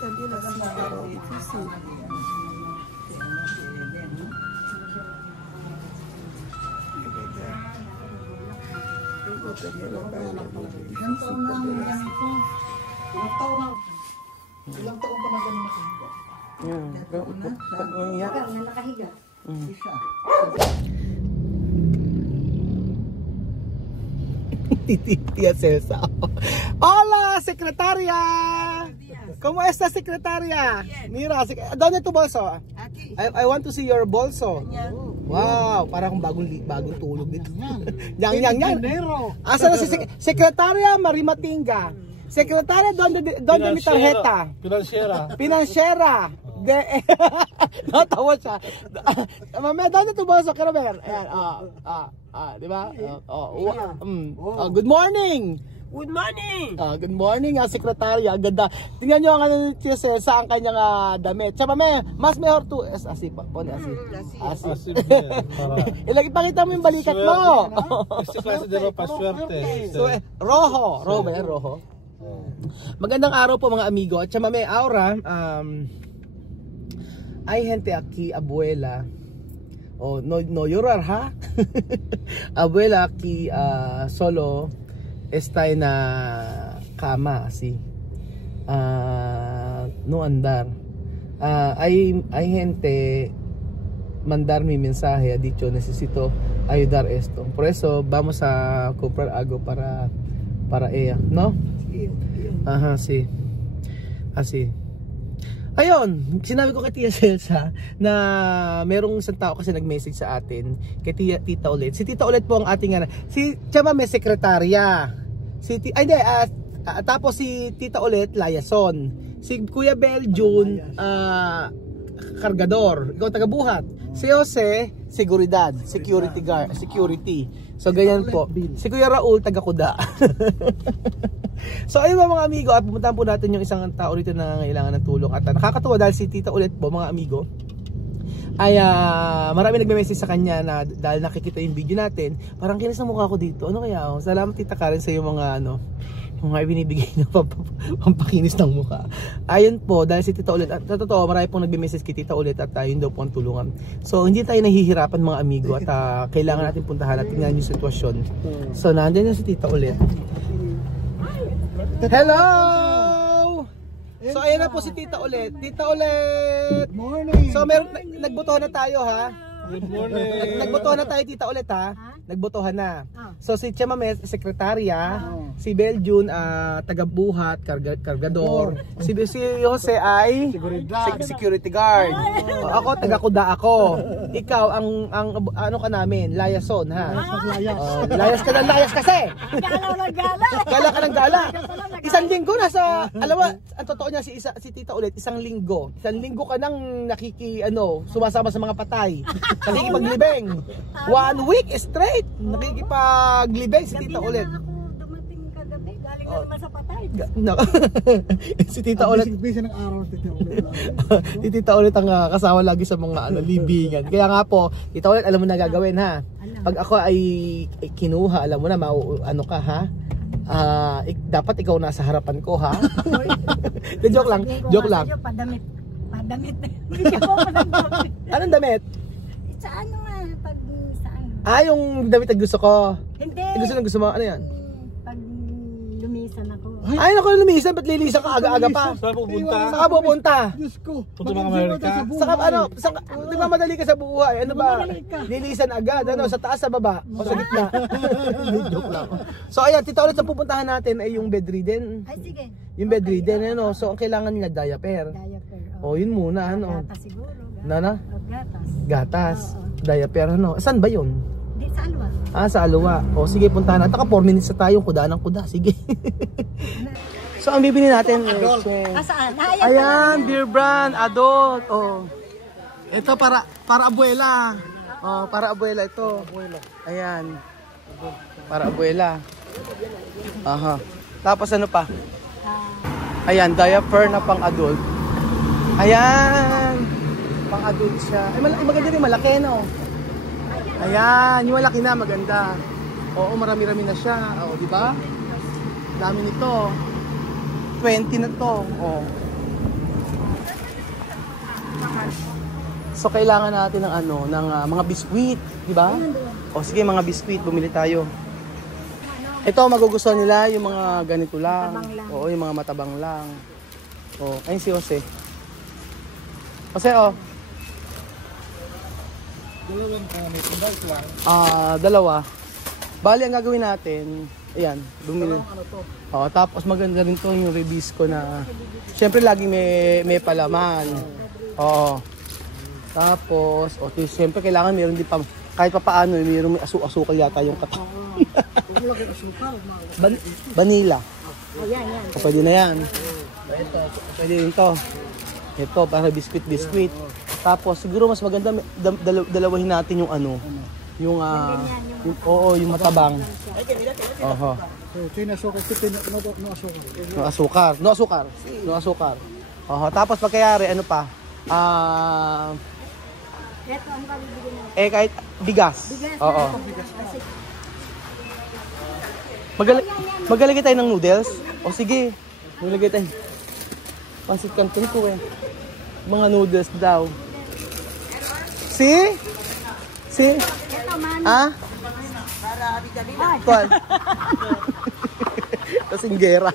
también así, pero difícil. Ilang taon pa na ganun nakahiga? Nakahiga. Isa. Tía Cesa. Hola, secretaria. ¿Cómo está, secretaria? Mira, ¿dónde tu bolso? Aquí. I want to see your bolso. Wow, parang bagong tulog dito. Yang. Asa na si secretaria Marimatinga? Secretaria, ¿dónde mi tarjeta? Financiera. Natawa siya. Mamaya, ¿dónde tu bolso? Quiero ver. Ayan, di ba? Good morning. Good morning! Good morning, sekretarya. Ang ganda. Tingnan nyo ang ano ni Tia Cesa, ang kanyang damit. Tsaka mas mejor to. Así pa. Pone así. Así. Ipakita mo yung balikat mo. Este clase de ropa, suerte. Rojo. Rojo ba yan? Rojo. Magandang araw po mga amigo. At tsaka may aura. Hay gente aquí, abuela. No llorar, ha? Abuela aquí solo está en cama, así. No andar. Hay gente mandar mi mensaje, ha dicho, necesito ayudar esto. Por eso vamos a comprar algo para ella, ¿no? Ajá, sí. Así. Ayun, sinabi ko kay Tia Celsa na merong isang tao kasi nag-message sa atin kay Tita Ulit. Si Tita Ulit po ang ating si Chama may sekretarya. Tapos si Tita Ulit Layason. Si Kuya Beljun kargador, ikaw tagabuhat. Si Jose seguridad, security. So ganyan po. Si Kuya Raul taga-kuda. So ayun mga amigo, at pumuntahan po natin yung isang tao rito na nangailangan ng tulong. At nakakatuwa dahil si Tita Ulit po mga amigo ay marami nagme-message sa kanya na dahil nakikita yung video natin, parang kinis ang mukha ko dito. Ano kaya ako? Salamat Tita Karen sa yung mga mga binibigay na pampakinis ng mukha. Ayun po, dahil si Tita Ulit, at totoo, marami pong nagme-message kay Tita Ulit at yun daw po ang tulungan. So hindi tayo nahihirapan mga amigo at kailangan natin puntahan at tingnan yung sitwasyon. So nandiyan na si Tita Ulit. Hello! So ayan na po si Tita Ulit. Tita Ulit! Good morning! So nagbotohan na tayo, ha? Good morning! Nagbotohan na tayo, Tita Ulit, ha? Nagbotohan na. So si Chama may sekretarya, si Beljun tagabuhat, kargador, si Jose ay security guard. Ako taga-kuda ako. Ikaw ang ano ka namin, layason, ha? Layas ka ng layas kasi. Gala ka ng gala. Isang linggo na sa, alam mo, ang totoo niya si Tita Ulit, isang linggo ka nang sumasama sa mga patay. Nakikipaglibing. 1 week straight nakikipaglibing si Tita Ulit. Ako dumating kagabi, galing na naman sa patay. Si Tita Ulit. Busy ng araw, Tita Ulit. Si Tita Ulit ang kasama lagi sa mga libingan. Kaya nga po, Tita Ulit, alam mo na gagawin, ha? Pag ako ay kinuha, alam mo na, ano ka, ha? Dapat ikaw nasa harapan ko, ha? Joke lang. Padamit. Anong damit? Sa ano nga, pag saan? Yung damit na gusto ko. Hindi. Gusto mo, ano yan? Pag lumisan ako. Ay, naku, lumisan, ba't lilisan ka aga-aga pa? Saan pupunta? Saan ka pupunta? Diyos ko. Punta mga Amerika? Nagmamadali ka sa buhay. Ano ba? Nagmamadali ka. Lilisan agad, sa taas, sa baba, o sa gitna. Joke lang. So ayan, Tita Ulit, ang pupuntahan natin ay yung bedridden. Ay, sige. Yung bedridden, so ang kailangan nila diaper. Diaper. Yun muna, Gatas siguro. Nana? Gatas. Gatas. Diaper, Saan ba yun? Di sa alwa. Sa Aluwa. Sige, puntahan natin. 4 minutes na tayo, kuda ng kuda. Sige. So ang bibili natin, Saan? ayan, beer brand, adult. Ito para abuela. Para abuela ito. Ayan. Para abuela. Aha. Tapos ano pa? Ayan, diaper na pang adult. Ayan. Pang adult siya. Ay, maganda rin, malaki, no? Ayan, yung malaki na, maganda. Oo, marami-rami na siya. Di ba? Dami nito. 20 na to. So kailangan natin ng mga biskuit, di ba? O sige, mga biskuit, bumili tayo. Ito magugustuhan nila yung mga ganito lang. Oo, yung mga matabang lang. Oh, ayun si Jose. Jose, oh. Dalawang medals lang. Dalawa. Bali, ang gagawin natin, ayan, bumili. Oh, tapos maganda rin to yung Rebisco na, syempre lagi may palaman. Oo. Tapos, syempre kailangan meron din pa, kahit pa paano, may asukal yata yung katawan. Vanilla. O, pwede na yan. Ito, pwede rin to. Ito, para biskuit. Tapos, siguro mas maganda, dalawahin natin yung yung matabang. Oho. No asukar. Oho, tapos pagkayari, ano pa? Ito, ano ka bibigyan natin? Kahit bigas. Oo. Maglalagay tayo ng noodles? O sige, maglalagay tayo. Pansit canton ko eh. Mga noodles daw. See? Ito, man. Kuan. Kasinggera.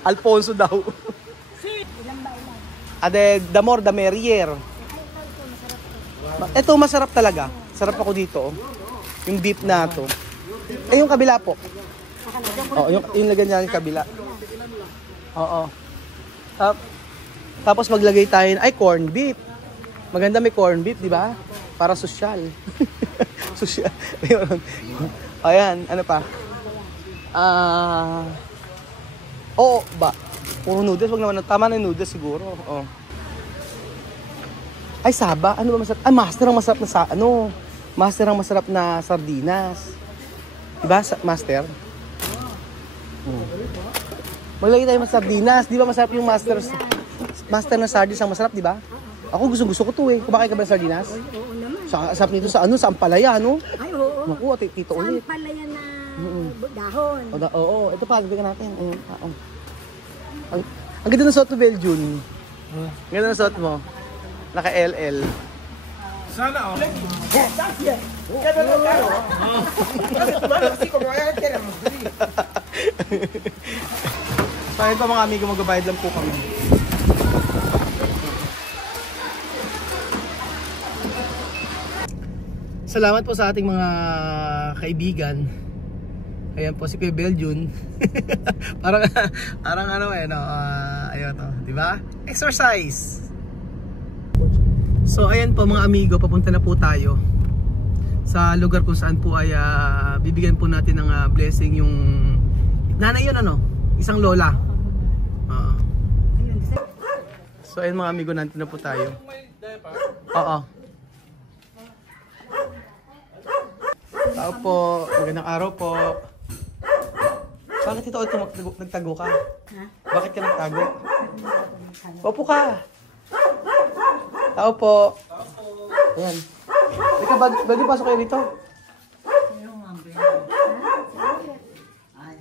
Alfonso daw. Ilan ba? Damor, the merrier. Ito masarap talaga. Sarap ako dito. Yung beef na to. Yung kabila po. Yung lagyan niya yung kabila. Oo. Tapos maglagay tayo corned beef. Maganda may corned beef, di ba? Para sosyal. Sosyal. Ayan, ano pa? Puro noodles, wag naman. Tama na yung noodles siguro. Oh. Ay, saba. Ano ba masarap? Master ang masarap na Master ang masarap na sardinas. Diba, Master? Maglagay tayo ng sardinas. Di ba masarap yung Master na sardines ang masarap, di ba? Ako gusto ko to eh. Kumakain ka ba ng sardinas? Oo naman. Sarap nito sa Ampalaya, no? Ay, oo. Naku, tito ulit. Saan pala yan na dahon? Oo. Ito pa, gagawin natin. Ang ganda ng suot mo, Belgium. Ang ganda ng suot mo. Naka-LL. Sana all. Paano pa mga amigo, magbabayad lang po kami. Salamat po sa ating mga kaibigan. Ayan po si Kuya Belgium. parang ayun to, di ba? Exercise. So ayan po mga amigo, papunta na po tayo sa lugar kung saan po ay bibigyan po natin ng blessing yung nanay yun, isang lola. So ayan mga amigo, nandito na po tayo. Oo. Tao po, magandang araw po. Bakit ito nagtago ka? Ha? Bakit ka nagtago? Opo ka. Tao po. Ayan. Teka, bago pasok kayo dito.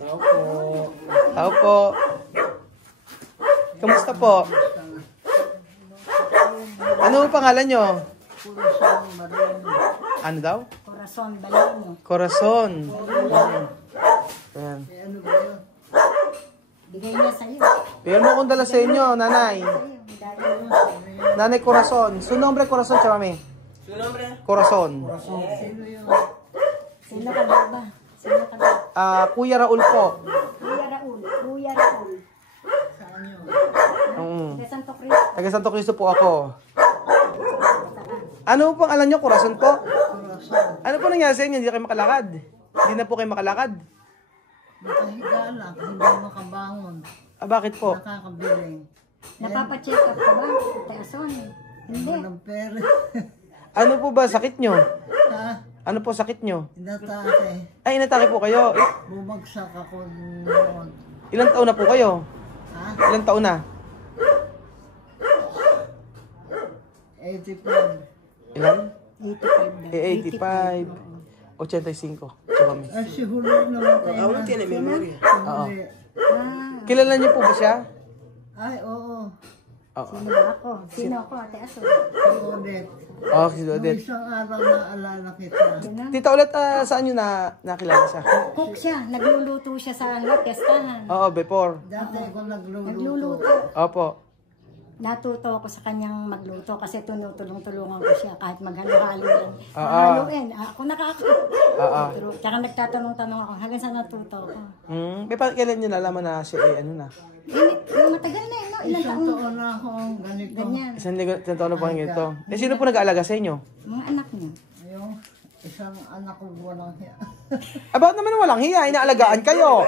Tao po. Tao po. Kamusta po? Ano ang pangalan nyo? Ano daw? Corazon Baleno. Corazon. Ayan. Bigay niya sa'yo. Pero mo kong dala sa inyo, nanay. Nanay Corazon. Su nombre Corazon, chamame. Su nombre? Corazon. Sino ka ba? Sino ka ba? Kuya Raul po. Kuya Raul. Kuya Raul. Saan yun? Taga Santo Cristo. Taga Santo Cristo po ako. Ano pong alam nyo? Corazon po? Ano po nangyari sa inyo? Hindi kayo makalakad? Hindi na po kayo makalakad? Nakahiga lang, hindi makabangon. Bakit po? Nakakabiling. Napapacheck up ka ba? Tason. Hindi. Walang pera. Ano po ba sakit nyo? Ha? Ano po sakit nyo? Inatake. Ay, inatake po kayo. Bumagsak ako noon. Ilang taon na po kayo? Ha? Ilang taon na? 85. Ilan? 85 na. 85. 85. Chamame. Ay, si Julio naman tayo. Aún tiene memoria. Oo. Julio. Ah, Kilala niyo po ba siya? Ay, oo. Oo. Sino ba ako? Sino ako, Ate Aso? Si Odette. Oh, si Nung Odette. isang araw naalala kita. Ganun. Tita ulit, saan nyo nakilala siya? Cook siya. Nagluluto siya sa pestahan. Oo, before. Dati ako nagluluto. Nagluluto. Opo. Natuto ako sa kanyang magluto kasi tinutulong-tulungan ko siya kahit maghalo-halo yan. Oo. Haluin. Ako nakaka. Oo. Tsaka nagtatanong-tanong ako hanggang sa natuto ko. Kailan nyo nalaman na siya ano na? Matagal na no? Ilang Isang taon. taon na akong ganito. Ganyan. Isang taon na po ang ito. Sino po nag-aalaga sa inyo? Mga anak niya. Ayun, isang anak ko walang hiya. Bakit naman walang hiya? Inaalagaan kayo.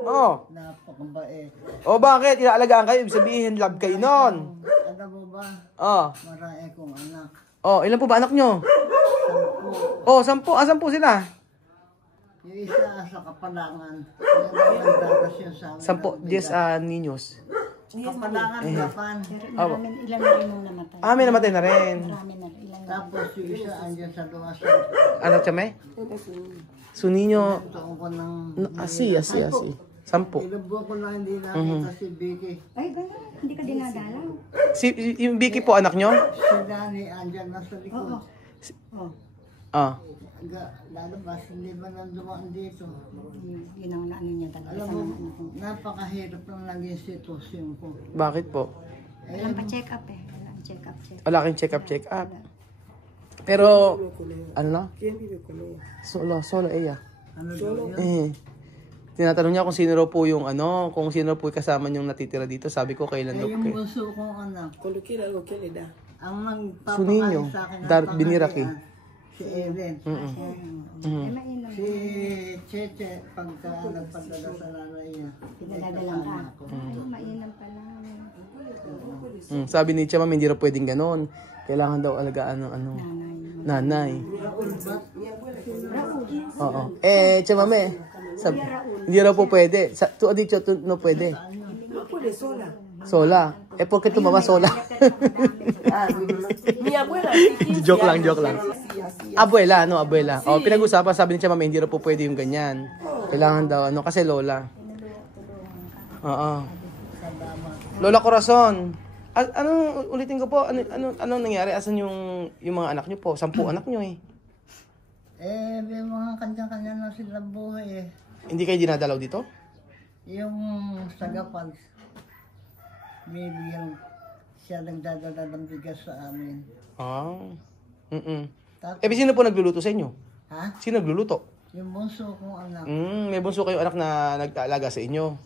Oo. Napakabait. O bakit? Inaalagaan kayo. Ibig sabihin, love kayo nun. Alam mo ba, Oo. marami kong anak. Oh, ilan po ba anak nyo? 10. Oh, 10. 10 sila. Yung isa sa Kapalangan. Yung nagdagas yun sa amin. 10 niños. Kapalangan, Japan. Pero ilan na rin nung namatay. May namatay na rin. Marami na rin. Ilan na. Tapos yung isa andyan sa luwasan. Ano, Chame? Su niño. Taon ko ng... Asi. 10. Ilubo ko na hindi nakita si Vicky. Ay, gano'n. Hindi ka dinadalaw. Yung Vicky po, anak nyo? Si Danny andyan na sa likod. Oh. Ah. Lalabas, hindi ba nandumaan dito? Yun ang ano niya talaga. Alam Sa mo, mga ano ko. napakahirap ng naging sitwasyon ko. Bakit po? Walang pa-check up eh. Walang check up. Wala kang check up. Pero, ano na? Solo ella. Ano daw yun? Tinatanong niya kung sino raw po yung kung sino po yung kasama niyong natitira dito. Sabi ko kailan daw Yung po. bunso kong anak. Ang Suninyo, nagpapakain sa akin ng Biniraki. tanghalian, si Ellen. Eh, mainom. Si Cheche, pagka nagpadala sa nanay niya. Pinadadalang ka. Ay, mainom pala. Sabi ni Chama, hindi raw pwedeng ganon. Kailangan daw alagaan ng nanay. Oo. Chama sabi, hindi raw po pwede. Tu ha dicho, no pwede. Sola. Porque tu mama sola. joke lang. Abuela. Pinag-usapan, sabi ni Chama, hindi raw po pwede yung ganyan. Kailangan daw, kasi lola. Oo. Lola Corazon. Anong ulitin ko po? Anong nangyari? Asan yung mga anak nyo po? 10 anak nyo eh. May mga kanya-kanya na sila buhay eh. Hindi kayo dinadalaw dito? Yung sagapan, maybe yung siya nagdadala ng bigas sa amin. Tapos, Sino po nagluluto sa inyo? ha? Sino nagluluto? Yung bunso kong anak. May bunso kayo anak na nag-aalaga sa inyo.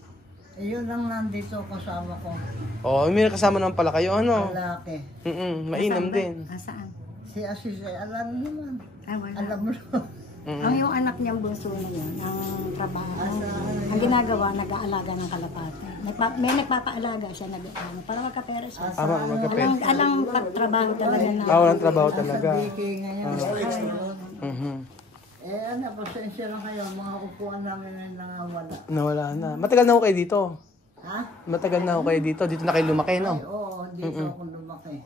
Yun lang nandito kasama ko. May kasama naman pala kayo, Lalaki. Mainam din. Saan? Si Asis ay alam naman. Ay, wala. Alam mo. Ang yung anak niyang bunso na yun, ang trabaho, ang ginagawa, nag-aalaga ng kalapate. May nagpapaalaga siya, para magkapera siya. Magkapera. Alang pagtrabaho talaga na. Walang trabaho talaga. Sa BK ngayon. Mhm. Pasensya lang kayo. Mga upuan namin ay nangawala. Nawala na. Matagal na ako kayo dito. Ha? Matagal na ako kayo dito. Dito na kayo lumaki, no? Oo, dito ako lumaki.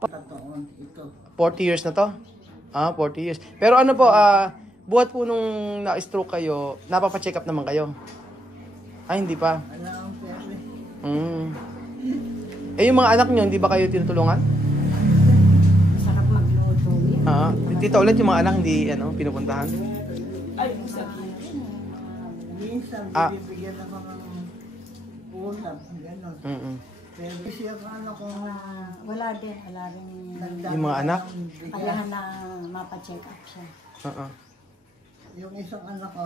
Tatoon, ito. 40 years na to? 40 years. Pero ano po, buhat po nung na-stroke kayo, napapa-check up naman kayo? Hindi pa. Wala akong pwede. Yung mga anak nyo, hindi ba kayo tinutulungan? Sarap magluto. Tita ulit, yung mga anak hindi pinupuntahan? Minsan, bibigyan ako ng ulam. Ganon. Pero siya ko ano kung Wala din, wala rin. Yung mga anak? Kailangan na mapa-check up siya. yung isang anak ko,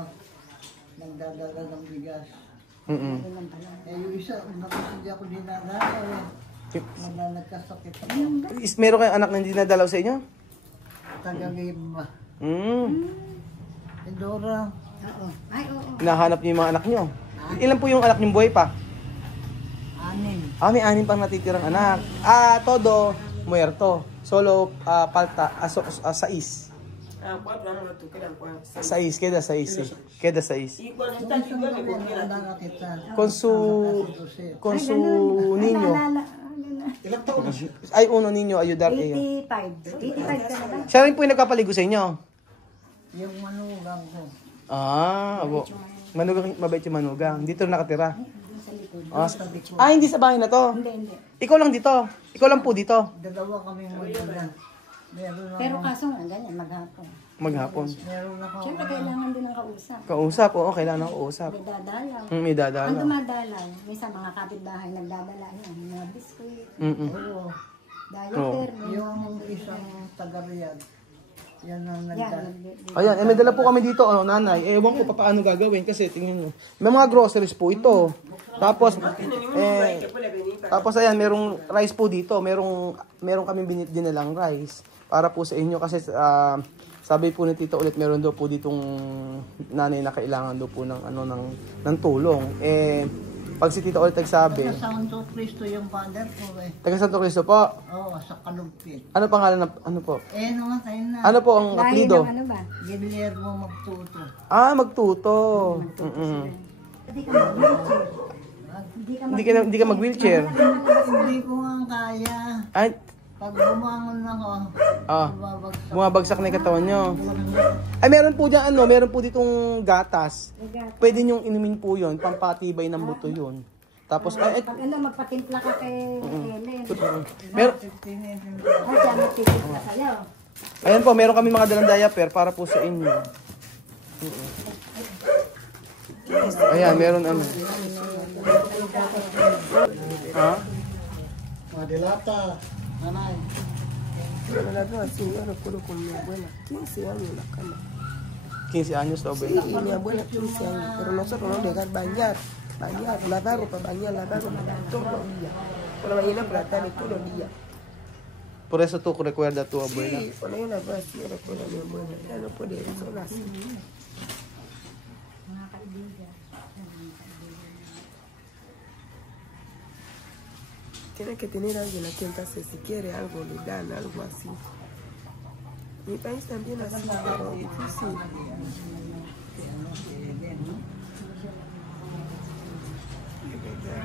nagdadala ng bigas. Ganun pala. Yung isa, hindi ako dinadalaw eh. Nagkasakit ako. Meron kayong anak na hindi nadalaw sa inyo? Taga-Gimba. Indora. Oo. Ay, oo. Hinahanap niyo yung mga anak niyo. Ilan po yung anak niyong buhay pa? 6. May 6 pang natitirang anak. Todo muerto. Solo palta 6. 6, queda 6. Queda 6. Con su niño. Ay, uno niño ayudar ella. 85. 85 ka na ba? Siya rin po yung nagpapaligo sa inyo. Yung manugang ko. Abo. Manugang, mabait yung manugang. Dito nakatira. sa likod. Hindi sa bahay na to. Hindi. Ikaw lang dito. Ikaw lang po dito. Dalawa kami mag-ina. Meron ako. Pero kaso nga, ganyan, maghapon. Maghapon. Meron ako. Siyempre, kailangan din ng kausap. Kausap, oo, kailangan ng kausap. May dadalaw. May Ang dadala. dumadalaw, minsan mga kapitbahay nagdadala yan, mga biskuit, Oo. diaper, Yung isang taga-Riyadh. Yan ang yan. Ayan, may dala po kami dito, nanay. Ewan ko pa paano gagawin kasi tingin nyo. May mga groceries po ito. Tapos, tapos ayan, merong rice po dito. Merong kami dinalang rice para po sa inyo kasi sabi po ni Tito ulit meron daw po ditong nanay na kailangan daw po ng ng tulong. Pag si Tito ulit nagsabi, Taga Santo Cristo yung father ko eh. taga Santo Cristo po. Oo, sa Kalugpit. Ano pangalan na ano po? Namatay na. Ano po ang Dahil apelyido? ng ano ba? Guillermo Magtuto. Magtuto. Hindi ka mag-wheelchair. Hindi ka mag-wheelchair. Hindi ko nga kaya. Ay, Pag bumangon ako, babagsak. bumabagsak na yung katawan nyo. Ay, meron po dyan, meron po ditong gatas. Pwede nyong inumin po yun, pampatibay ng buto yun. Tapos, Pag magpatimpla ka kay Helen. meron, Ay, siya magtitimpla sa'yo. ayan po, meron kami mga dalang diaper para po sa inyo. Ayan, meron Madilata. Nanay. Nalagwa si kule con mi abuela, 15 años en la cama. 15 anyos daw ba? Sí, y mi abuela 15 años, pero nosotros no dejar bañar, lavar ropa, bañar todos los días. Por la mañana, por la tarde, todos los días. Por eso tú recuerda a tu abuela. Sí, cuando yo la veo así, yo recuerdo a mi abuela, ella no puede sola así. Tiene que tener alguien a quien darse, si quiere algo, le dan algo así. Mi país también así, pero difícil. De verdad.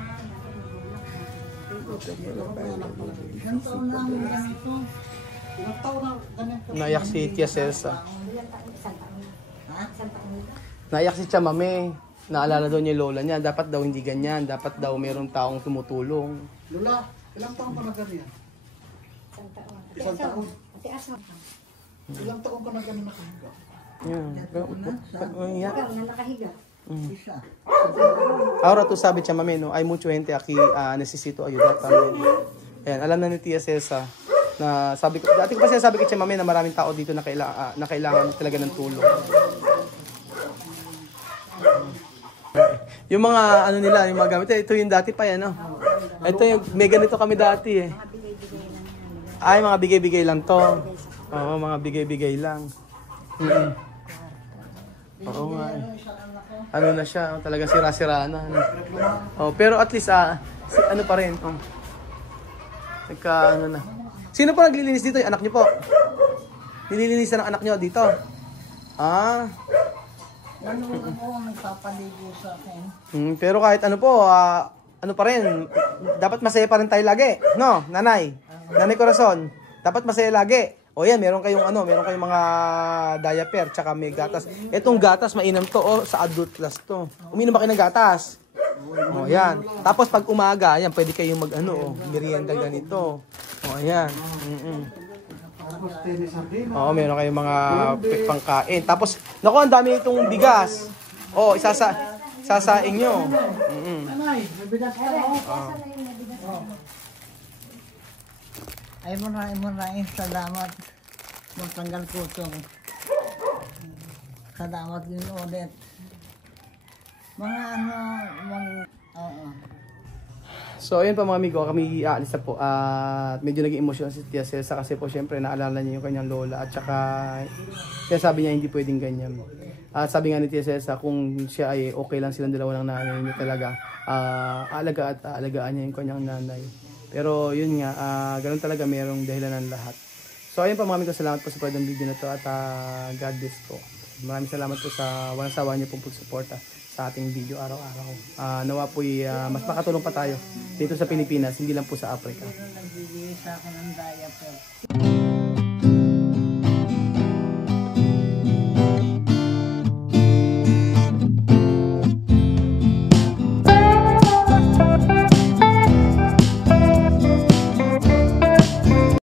Tengo periodo para la vida Ilang difícil. taon na ang ganito? Ilang taon na ganito? Naiyak si Tia Celsa. Ha? Naiyak si Chamame. Naalala daw niya yung lola niya. Dapat daw hindi ganyan. Dapat daw merong taong tumutulong. Lola, ilang taon ka na ganyan? Isang taon. Ilang taon ka na ganyan nakahiga? Iyak. Ikaw na nakahiga. Isa. Ahora tú sabes, Chamame, no? Hay mucha gente aquí necesito ayuda también. Ayan, alam na ni Tia Cesa na sabi ko, dati ko pa sinasabi kay Chamame na maraming tao dito na kailangan talaga ng tulong. Yung mga nila, yung mga gamit, ito yung dati pa yan, no? Ito yung, may ganito kami dati eh. Ay, mga bigay-bigay lang to. Oo, mga bigay-bigay lang. Oo nga eh. Ano na siya, talagang sira-sira na. Pero at least, ano pa rin. Ano na. Sino po naglilinis dito? Yung anak niyo po? Nililinisan ng anak niyo dito? Nanonood ako, nagpapaligo sa akin. Pero kahit ano po, ano pa rin, dapat masaya pa rin tayo lagi. No, nanay? Nanay Corazon, dapat masaya lagi. O yan, meron kayong mga diaper, tsaka may gatas. Etong gatas, mainam to, sa adult class to. Uminom ba kayo ng gatas? O yan. Tapos pag umaga, yan, pwede kayong merienda ganito. O yan. Oo, meron kayong mga pangkain. Tapos, naku, ang dami itong bigas. Oo, isasaing nyo. Nanay, nabigas ka ako. Ay maraming salamat. Magtanggal ko itong. Salamat din ulit. So, ayun pa mga amigo, kami aalis na po. Medyo naging emosyon si Tia Celsa kasi po syempre naalala niya yung kanyang lola at saka sabi niya hindi pwedeng ganyan. At sabi nga ni Tia Celsa kung siya ay okay lang silang dalawa ng nanay niya talaga, alagaan niya yung kanyang nanay. Pero yun nga, ganun talaga merong dahilan ng lahat. So ayun pa mga amigo, salamat po sa pwedeng video na to at God bless po. Maraming salamat po sa walang sawa niyo pong pagsuporta sa ating video araw-araw. Nawa po'y mas makatulong pa tayo dito sa Pilipinas, hindi lang po sa Africa. nagbibigay sa akin ng diaper.